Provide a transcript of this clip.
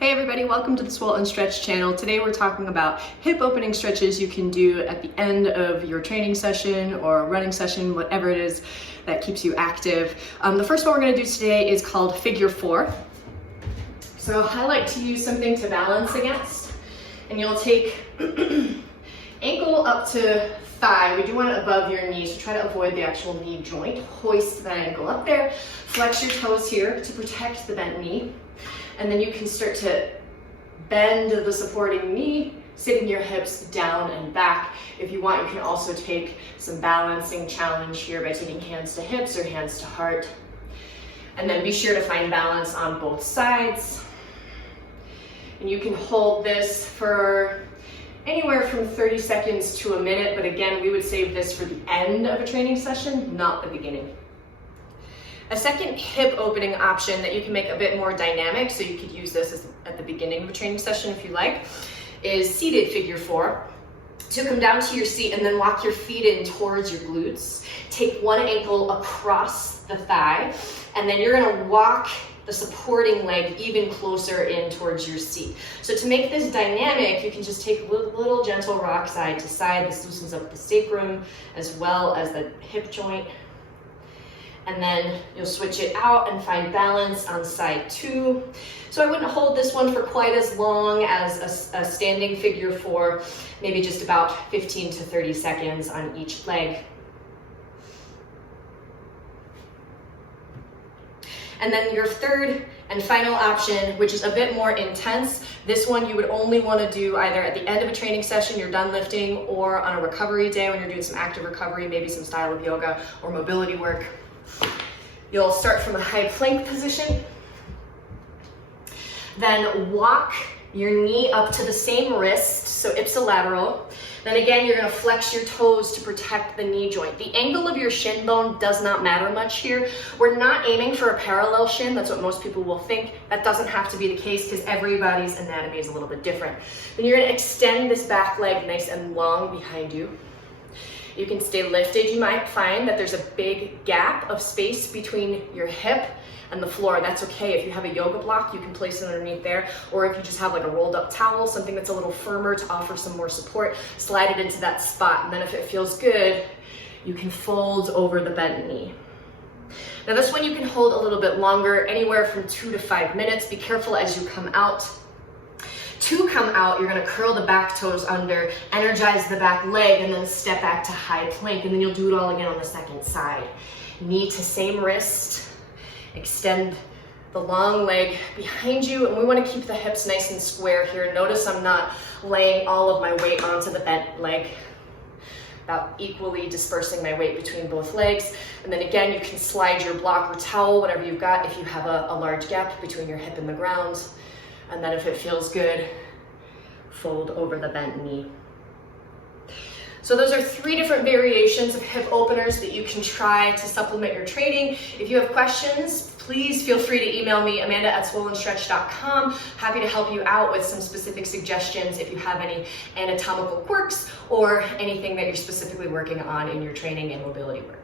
Hey everybody, welcome to the Swole and Stretch channel. Today we're talking about hip opening stretches you can do at the end of your training session or running session, whatever it is that keeps you active. The first one we're going to do today is called Figure 4. So I like to use something to balance against, and you'll take ankle up to thigh. We do want it above your knee, so try to avoid the actual knee joint. Hoist that ankle up there, flex your toes here to protect the bent knee. And then you can start to bend the supporting knee, sitting your hips down and back. If you want, you can also take some balancing challenge here by taking hands to hips or hands to heart. And then be sure to find balance on both sides. And you can hold this for anywhere from 30 seconds to a minute, but again, we would save this for the end of a training session, not the beginning. A second hip opening option that you can make a bit more dynamic, so you could use this at the beginning of a training session if you like, is seated Figure 4. So come down to your seat and then walk your feet in towards your glutes. Take one ankle across the thigh, and then you're gonna walk the supporting leg even closer in towards your seat. So to make this dynamic, you can just take a little gentle rock side to side. This loosens up the sacrum as well as the hip joint. And then you'll switch it out and find balance on side 2. So I wouldn't hold this one for quite as long as a standing Figure 4, maybe just about 15 to 30 seconds on each leg. And then your third and final option, which is a bit more intense, this one you would only want to do either at the end of a training session, you're done lifting, or on a recovery day when you're doing some active recovery, maybe some style of yoga or mobility work. You'll start from a high plank position, then walk your knee up to the same wrist, so ipsilateral. Then again, you're gonna flex your toes to protect the knee joint. The angle of your shin bone does not matter much here. We're not aiming for a parallel shin. That's what most people will think. That doesn't have to be the case because everybody's anatomy is a little bit different. Then you're gonna extend this back leg nice and long behind you. You can stay lifted. You might find that there's a big gap of space between your hip and the floor. That's okay. If you have a yoga block, you can place it underneath there. Or if you just have like a rolled up towel, something that's a little firmer to offer some more support, slide it into that spot. And then if it feels good, you can fold over the bent knee. Now this one you can hold a little bit longer, anywhere from 2 to 5 minutes. Be careful as you come out. To come out, you're gonna curl the back toes under, energize the back leg, and then step back to high plank, and then you'll do it all again on the second side. Knee to same wrist, extend the long leg behind you, and we wanna keep the hips nice and square here. Notice I'm not laying all of my weight onto the bent leg, about equally dispersing my weight between both legs. And then again, you can slide your block or towel, whatever you've got, if you have a large gap between your hip and the ground. And then if it feels good, fold over the bent knee. So those are 3 different variations of hip openers that you can try to supplement your training. If you have questions, please feel free to email me, Amanda@swolenstretch.com. Happy to help you out with some specific suggestions if you have any anatomical quirks or anything that you're specifically working on in your training and mobility work.